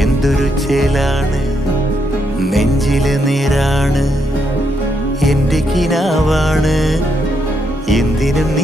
എന്തൊരു ചേലാണ്, നെഞ്ചില് നേരാണ്, എന്റെ കിനാവാണ്, എന്തിനും നീ